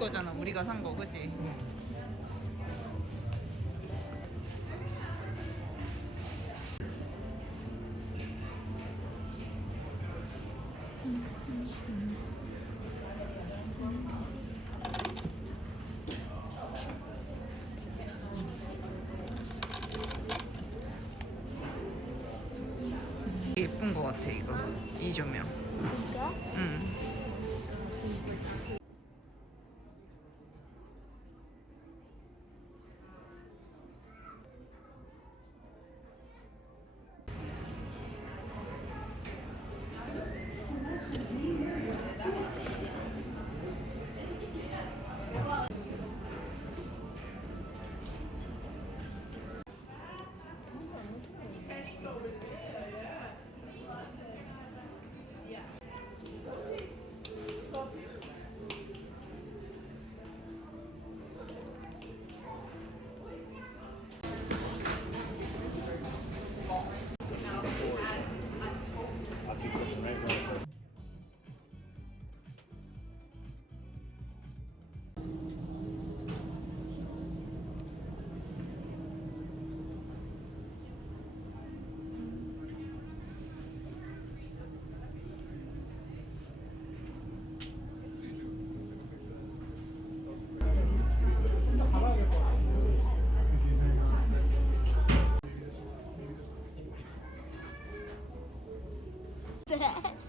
거잖아 우리가 산 거 그지? 예쁜 거 같아 이거 이 조명. 이거? 응.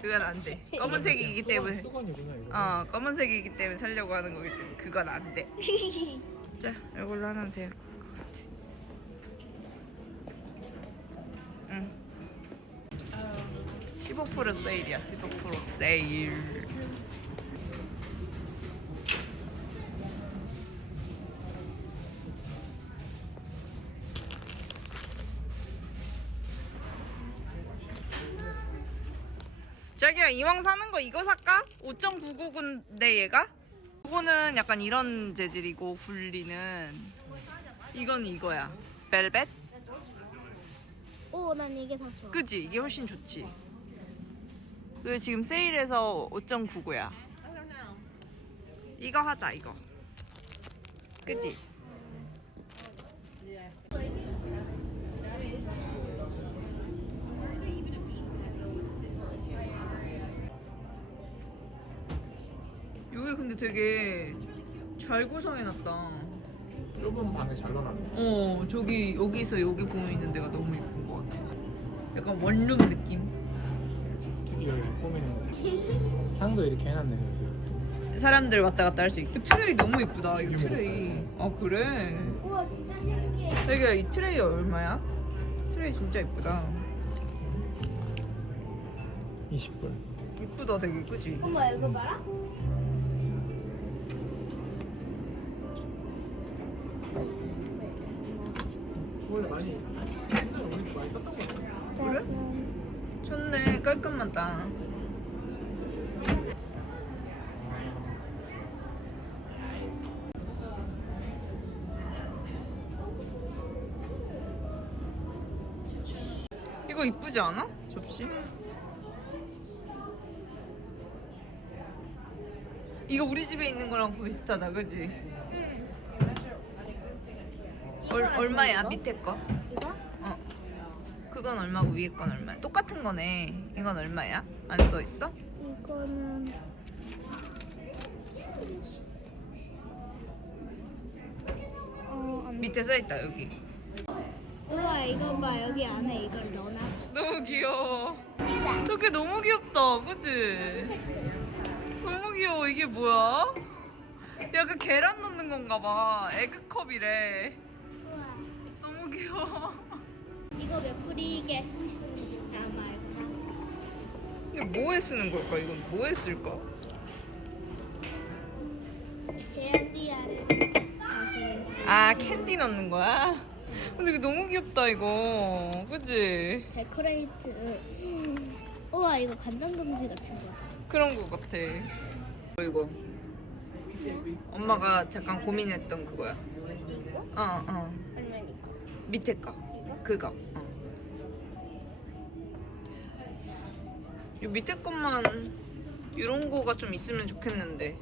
그건 안 돼. 검은색이기 때문에. 검은색이기 때문에 살려고 하는 거기 때문에 그건 안 돼. 자, 이걸로 하나 될 것 같아. 응. 15% 세일이야. 15% 세일. 자기야 이왕 사는 거 이거 살까? 5.99인데 얘가? 이거는 약간 이런 재질이고 굴리는 이건 이거야. 벨벳? 오, 난 이게 더 좋아. 그지? 이게 훨씬 좋지. 그리고 지금 세일해서 5.99야. 이거 하자 이거. 그지? 여기 근데 되게 잘 구성해놨다. 좁은 방에 잘 넣어놨네. 저기 여기서 여기 보이는 데가 너무 예쁜 것 같아. 약간 원룸 느낌. 스튜디오에 꾸미는 상도 이렇게 해놨네. 사람들 왔다 갔다 할 수 있고. 트레이 너무 예쁘다. 이거 트레이. 아 그래? 우와, 진짜 신기해. 자기야 이 트레이 얼마야? 트레이 진짜 예쁘다. 20불. 예쁘다 되게 그지? 어머, 이거 봐라. 원래 많이 옛날에 우리도 많이 썼던 거야. 그래? 짜잔. 좋네 깔끔하다. 이거 이쁘지 않아? 접시? 이거 우리 집에 있는 거랑 비슷하다 그지? 얼마야 밑에 거? 이거? 그건 얼마고 위에 건 얼마야? 똑같은 거네. 이건 얼마야? 안 써 있어? 이거는 밑에 써 있다 여기. 우와, 이거 봐. 여기 안에 이걸 넣어놨어. 너무 귀여워. 저게 너무 귀엽다, 그치? 너무 귀여워. 이게 뭐야? 약간 계란 넣는 건가 봐. 에그컵이래. 우와. 너무 귀여워. 이거 몇 불이게? 아, 말고. 이게 뭐에 쓰는 걸까? 이건 뭐에 쓸까? 캔디아를 마시면서. 아, 캔디 넣는 거야? 근데 이거 너무 귀엽다, 이거. 그치? 데코레이트. 우와, 이거 간장동지 같은 거. 그런 거 같아. 이거. 엄마가 잠깐 고민했던 그거야. 이거? 아니면 이거? 밑에 거. 그거. 이 밑에 것만 이런 거가 좀 있으면 좋겠는데.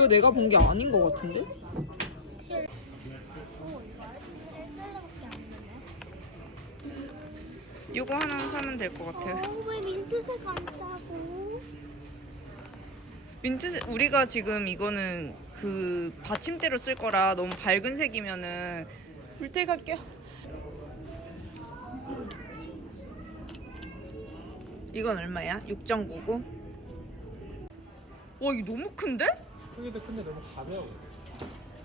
이거 내가 본 게 아닌 것 같은데? 오, 이거 1달러밖에 안 되네. 이거 하나 사면 될 것 같아. 왜 민트색 안 사고? 민트 우리가 지금 이거는 그 받침대로 쓸 거라 너무 밝은 색이면은 불태 갈게요. 이건 얼마야? 6.99? 와 이거 너무 큰데? 크기도 큰데 너무 가벼워.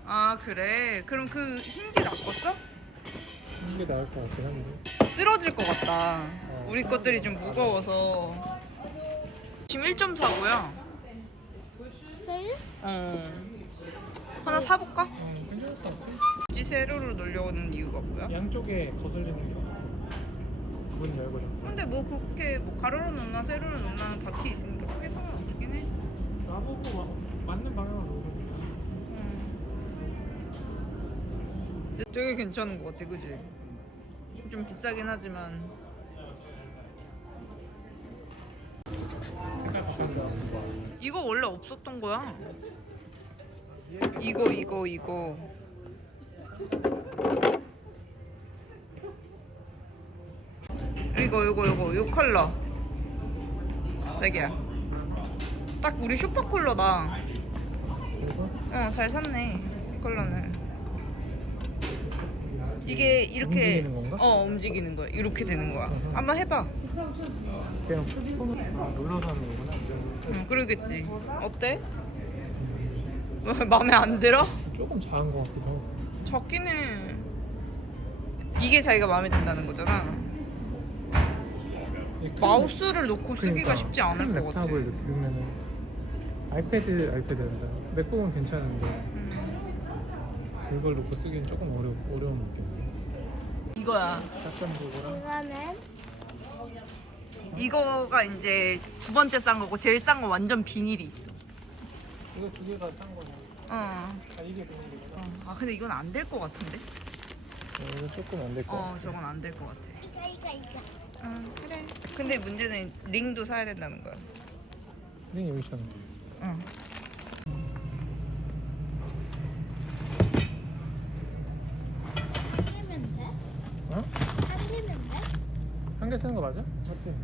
아 그래? 그럼 그 흰게 낫겠어? 이게 나을 것 같긴 한데. 쓰러질 것 같다. 우리 것들이 좀 무거워서. 지금 1.4고요. 세일? 어. 하나 사볼까? 괜찮을 것 같아. 굳이 세로로 놀려오는 이유가 뭐야? 양쪽에 거슬리는 게 없어. 문 열고 좀. 근데 뭐 그렇게 뭐 가로로 놓나 세로로 놓나 바퀴 있으니까 크게 상관없긴 해. 나보고 맞는 방향으로 오면 되게 괜찮은 것 같아, 그지? 좀 비싸긴 하지만. 색깔 바꿔. 이거 원래 없었던 거야. 이거. 요 컬러. 자기야. 딱 우리 슈퍼 컬러다. 그래서 잘 샀네. 이 컬러는. 이게 이렇게 움직이는 건가? 움직이는 거야. 이렇게 되는 거야. 한번 해봐. 그냥 눌러서 하는 거구나. 응, 그러겠지. 어때? 마음에 안 들어? 조금 작은 것 같기도 하고. 적긴 해. 이게 자기가 마음에 든다는 거잖아. 마우스를 놓고 쓰기가 쉽지 않을 것 같아. 랩탑을 이렇게 두면은 아이패드란다. 맥북은 괜찮은데 이걸 놓고 쓰기는 조금 어려운 느낌인데. 이거야. 약간 그거랑 이거는 이거가 이제 두 번째 싼 거고 제일 싼 거 완전 비닐이 있어. 이거 두 개가 싼 거냐? 이게 비밀이구나. 아 근데 이건 안 될 것 같은데? 이거 조금 안 될 것 같아. 저건 안 될 것 같아. 이거. 그래. 근데 문제는 링도 사야 된다는 거야. 링 여기 있잖아. 응. 한개면 돼? 어? 한개면 돼? 한 개 쓰는 거 맞아? 맞지?